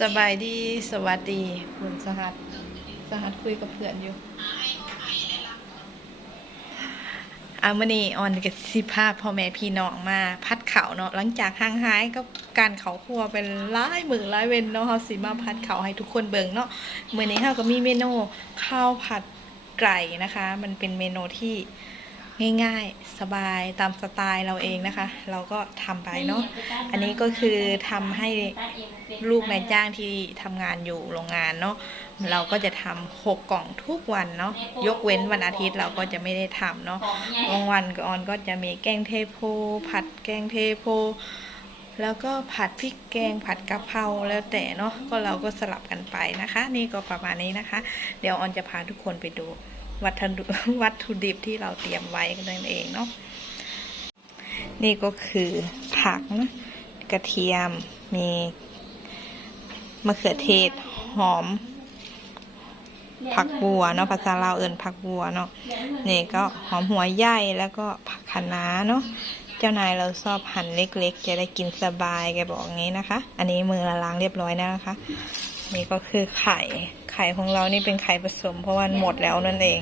สบายดีสวัสดีคุณสหัสสหัสคุยกับเพื่อนอยู่อามื่อนี้ออนกับสิภาพพ่อแม่พี่น้องมาพัดเขาเนาะหลังจากห่างหายก็การเขาครัวเป็นหลายมือหลายเว้นเนาะเฮาสิมาพัดเขาให้ทุกคนเบิ่งเนาะมื้อนี้เฮาก็มีเมนูข้าวผัดไก่นะคะ มันเป็นเมนูที่ ง่ายๆ สบายตามสไตล์เราเองนะคะ เราก็ทำไปเนาะอันนี้ก็คือทำให้ลูกนายจ้างที่ทำงานอยู่โรงงานเนาะเราก็จะทำหกกล่องทุกวันเนาะยกเว้นวันอาทิตย์เราก็จะไม่ได้ทำเนาะบางวันก็ออนก็จะมีแกงเทโพ ผัดแกงเทโพแล้วก็ผัดพริกแกงผัดกะเพราแล้วแต่เนาะก็เราก็สลับกันไปนะคะ นี่ก็ประมาณนี้นะคะ เดี๋ยวออนจะพาทุกคนไปดู วัตถุวัตถุดิบที่เราเตรียมไว้กันนั่นเองเนาะนี่ก็คือผักนะกระเทียมมีมะเขือเทศหอม ผักบัวเนาะภาษาลาวเอิญผักบัวเนาะนี่ก็หอมหัวใหญ่แล้วก็ผักคะน้าเนาะเจ้านายเราชอบหั่นเล็กๆ จะได้กินสบายแกบอกงี้นะคะ อันนี้มือละล้างเรียบร้อยแล้วนะคะ นี่ก็คือไข่ ข่ของเรานี่เป็นไข่ผสม เพราะว่าหมดแล้วนั่นเอง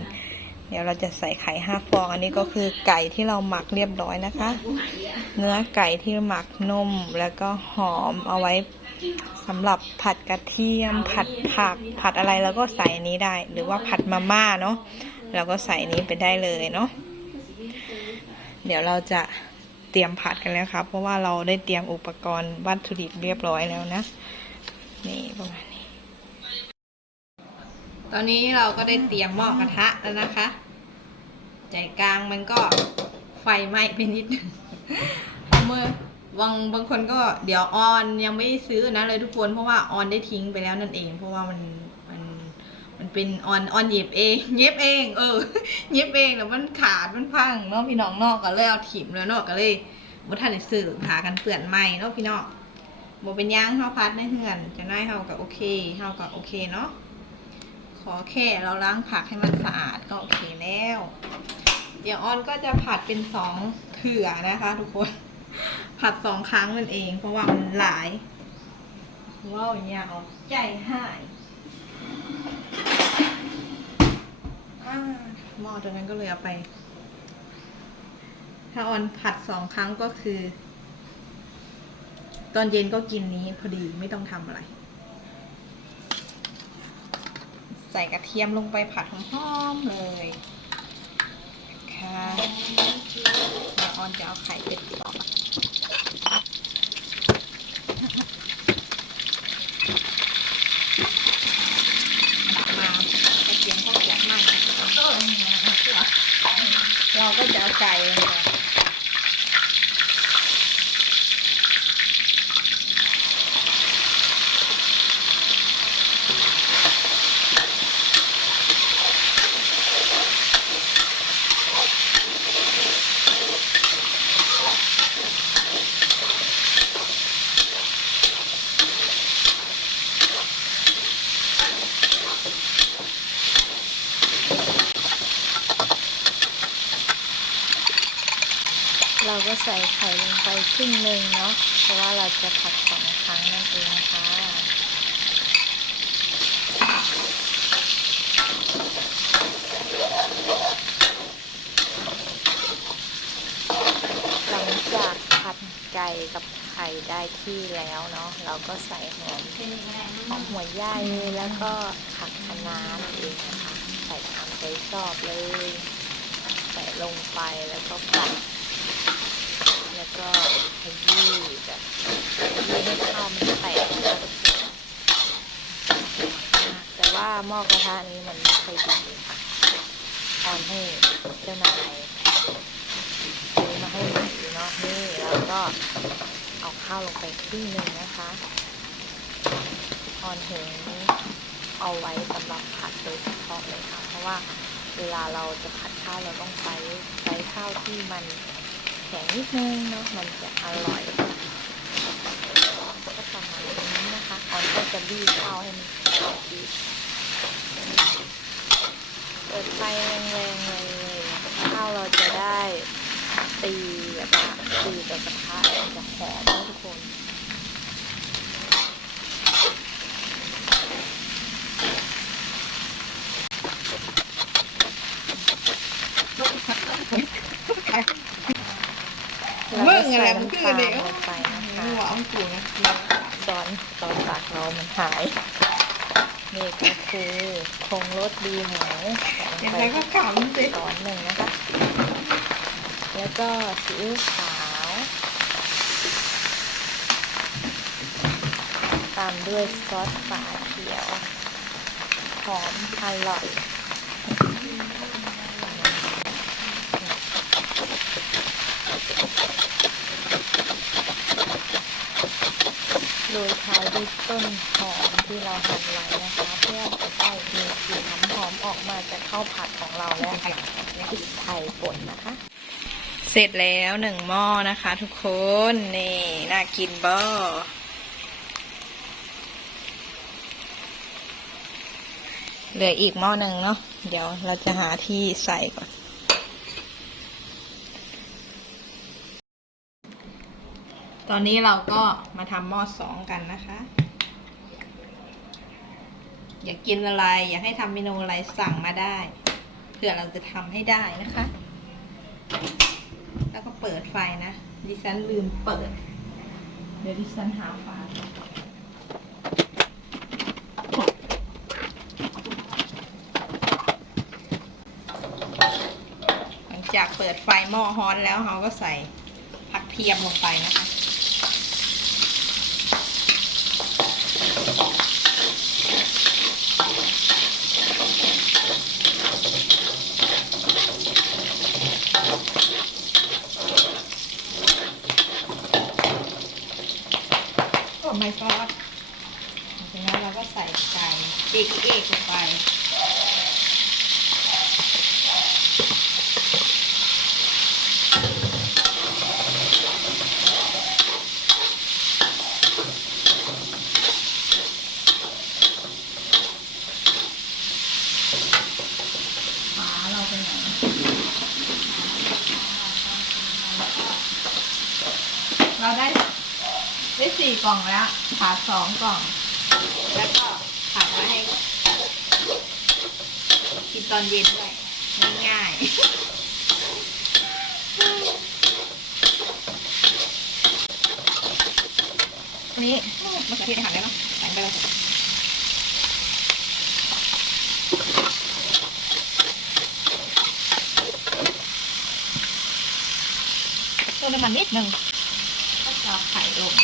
เดี๋ยวเราจะใส่ไข่ห้าฟอง อันนี้ก็คือไก่ที่เราหมักเรียบร้อยนะคะ เนื้อไก่ที่หมักนุ่มแล้วก็หอมเอาไว้สำหรับผัดกระเทียม ผัดผัก ผัดอะไรแล้วก็ใส่นี้ได้ หรือว่าผัดมาม่าเนาะเราก็ใส่นนี้ไปได้เลยเนาะเดี๋ยวเราจะเตรียมผัดกันแล้วครับ เพราะว่าเราได้เตรียมอุปกรณ์วัตถุดิบเรียบร้อยแล้วนะ นี่ประมาณนี้ ตอนนี้เราก็ได้เตรียมหม้อกระทะแล้วนะคะ ใจกลางมันก็ไฟไหม้ไปนิดนึงเพราะเมื่อบางบางคนก็เดี๋ยวออนยังไม่ซื้อนะเลยทุกคนเพราะว่าออนได้ทิ้งไปแล้วนั่นเอง เพราะว่ามันมันมันเป็นออนออนเย็บเองเย็บเอง เออเย็บเองแล้วมันขาดมันพังเนาะพี่น้องนอกก็เลยเอาถิ่มแล้วนาะก็เลยบ่ทันได้ซื้อพากันเปื่อนใหม่เนาะพี่น้องบ่เป็นหยังเฮาพัดในเฮือนจะได้เฮาก็โอเคเฮาก็โอเคเนาะ อแค่เราล้างผักให้มันสะอาดก็โอเคแล้ว เดี๋ยวออนก็จะผัดเป็นสองเถื่อนะคะ ทุกคน ผัดสองครั้งนั่นเอง เพราะว่ามันหลายว้าวเนี่ยเอาใจหายอ่าหม้อตัวนั้นก็เลยเอาไป ถ้าออนผัดสองครั้งก็คือ ตอนเย็นก็กินนี้พอดีไม่ต้องทำอะไร ใส่กระเทียมลงไปผัดหอมๆเลยค่ะเดี๋ยวออนจะเอาไข่เป็ดกรอบมากระเทียมก็เสียบมากเราก็จะเอาไก่ลงไป ใส่ไข่ลงไปครึ่งหนึ่งเนาะ เพราะว่าเราจะผัดสองครั้งนั่นเองค่ะหลังจากผัดไก่กับไข่ได้ที่แล้วเนาะ เราก็ใส่หอมหอมหัวใหญ่แล้วก็ผักคะน้าเองนะคะใส่ตามใจชอบเลย ใส่ลงไปแล้วก็ผัด ก็ขยี้แบบขยี้ให้ข้าวมันแตกนะทุกคนแต่ว่าหม้อกระทะนี้มันไม่ค่อยดีค่ะอนให้เจ้านายซื้อมาให้หนูเนาะนี่แล้วก็เอาข้าวลงไปครึ่งหนึ่งนะคะออนถึงเอาไว้สำหรับผัดโดยเฉพาะเลยค่ะ เพราะว่าเวลาเราจะผัดข้าวเราต้องใช้ใช้ข้าวที่มัน แข็งนิดนึงเนาะมันจะอร่อยก็ประมาณนี้นะคะออนก็จะบี้ข้าวให้มันดีเปิดไฟแรงๆเลยข้าวเราจะได้ตีแบบตีกับกระทะจะหอมนะทุกคน อะ ใส่ไรน้ำมันตาคือลเด็กลงไปนะคะหัวเอากูนะตอนตอนปากเรามันหาย นี่ก็คือคงรสดีหมูใส่ลยังงไงไปก็ขำสิช้อนหนึ่งนะคะ แล้วก็ซีอิ๊วขาวตามด้วยซอสฝาเขียว หอมอร่อย โรยท้ายด้วยต้นหอมที่เราหั่นไว้นะคะ เพื่อจะได้มีกลิ่นน้ำหอมออกมาจากข้าวผัดของเราและพริกไทยป่นนะคะ เสร็จแล้วหนึ่งหม้อนะคะ ทุกคนนี่น่ากินบ่เหลืออีกหม้อหนึ่งเนาะเดี๋ยวเราจะหาที่ใส่ก่อน ตอนนี้เราก็มาทำหม้อสองกันนะคะ อยากกินอะไร อยากให้ทำเมนูอะไรสั่งมาได้เผื่อเราจะทำให้ได้นะคะ แล้วก็เปิดไฟนะ ดิฉันลืมเปิด เดี๋ยวดิฉันหาฝาหลังจากเปิดไฟหม้อฮ้อนแล้วเราก็ใส่ผักเทียมลงไปนะคะ โอ้ไม่ก็จากนั้นเราก็ใส่ไก่เอกเอกลงไป ฝาเราไปไหน เราได้ ได้ สี่กล่องแล้วขาดสองกล่อง แล้วก็ผัดไว้ให้กินตอนเย็นด้วยง่ายๆนี่มะเขือเทศหั่นได้ไหมใส่ไปเลยตัวน้ำมันนิดหนึ่งก็จะเอาไข่ลง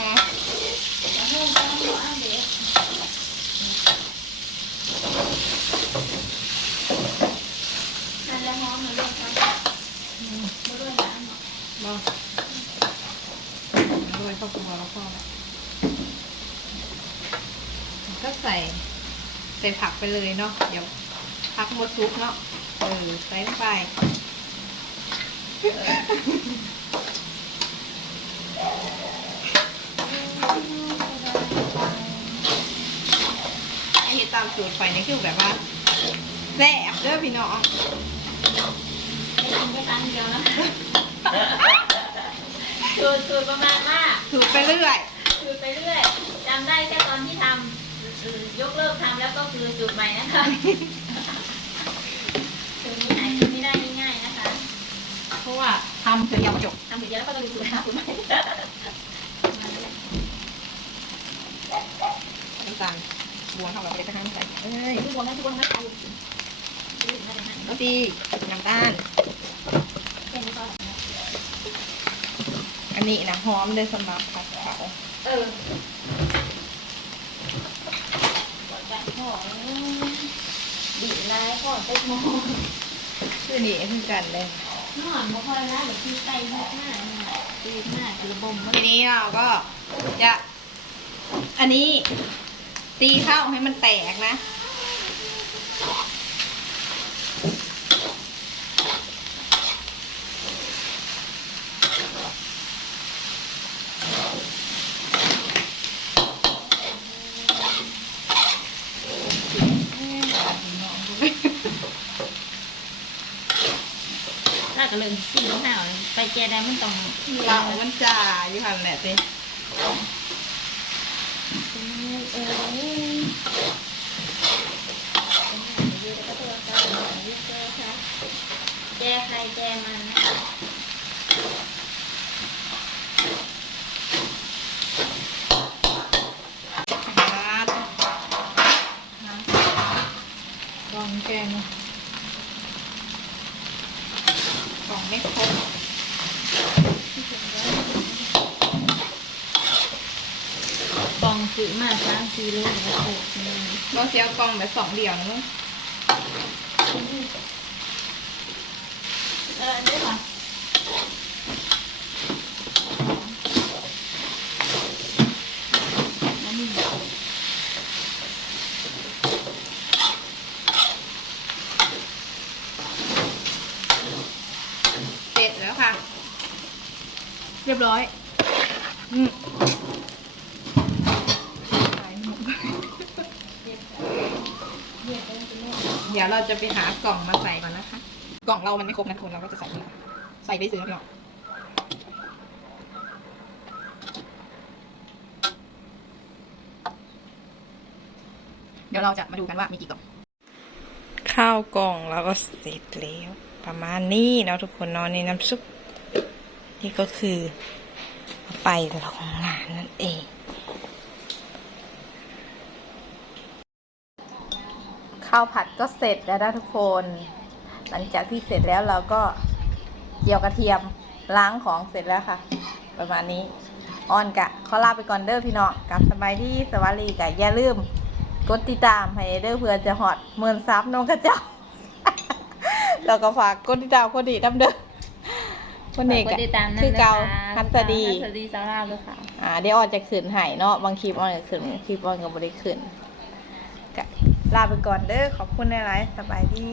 ฮะบอกด้วยครอบครัวแล้วพ่อแล้วก็ใส่ใส่ผักไปเลยเนาะเดี๋ยวผักหมดซุปเนาะเออใส่ลงไป ไอ้เห็ด ตามสูตรไฟนี่คือแบบว่าแซ่บเด้อพี่น้องกินแค่ครั้งเดียวนะสูตรสูตรประมาณว่าสูตรไปเรื่อยสูตรไปเรื่อยจำได้แค่ตอนที่ทำเอ่อยกเลิกทำแล้วก็คือสูตรใหม่นะคะสูตรนี้หากินไม่ได้ง่ายๆนะคะ เพราะว่าทำคือยังจบทำผิดเยอะแล้วก็ต้องมีสูตรหาสูตรใหม่น้ำตาลบ วงเข้ากับเล็กกระทั่งใส่เอ้ยทุกคนนะทุกคนนะใครอยู่ก็ดีน้ำตาลแค่นี้ก็อันนี้นะหอมเลยสำหรับผัดเขาเออก่อนการห่อบีบลายก่อนเต็มโมคือนี่คือกันเลยนอนบ่ค่อยนะเดี๋ยวพี่ไตมากมากตีมากตีบ่มทีนี้เราก็จะ อันนี้ ตีข้าวให้มันแตกนะถ้าก็เลยสี่ห้าไปแกได้มันต้องเรามันจ่าอยู่หันแหละสิเออ แจ้ใครแจ้มันนะคะครับลองแกงกล่องไม่ครบกล่องซื้อมาสามสี่โลแล้วโอ้ยเราเสียกล่องแบบสองเดี่ยวนะมึง ออได้ค่ะเสร็จแล้วค่ะ เรียบร้อย อืมเดี๋ยวเราจะไปหากล่องมาใส่ก่อน ล่องเรามันไม่ครบนะทุกคนเราก็จะใส่นี่ใส่ไปซื้อพี่น้องเดี๋ยวเราจะมาดูกันว่ามีกี่กล่องข้าวกล่องเราก็เสร็จแล้วประมาณนี้เนาะทุกคนเนอนในน้ำซุปนี่ก็คือเอาไปลองงานนั่นเองข้าวผัดก็เสร็จแล้วนะทุกคน หลังจากที่เสร็จแล้วเราก็เจียวกระเทียมล้างของเสร็จแล้วค่ะ ประมาณนี้ออนกะขอลาไปก่อนเด้อพี่น้องกลับสบายที่สวัสดีกะอย่าลืม กดติดตามให้เด้อเพื่อจะหอดเมือนซับน้องกระเจ้าแล้วก็ฝากกดติดตามคนดีดำเด้อคนนี้กก็ดติดตามนั่นคือเกานะคะฮัสดีฮัสดีสาวลาวด้วยค่ะอ่าเดี๋ยวออนจะขืนใหายเนาะบางคลิปออนจะขืนคลิปออนก็บ่ได้ขืนก็ลาไปก่อนเด้อขอบคุณหลายๆสบายดี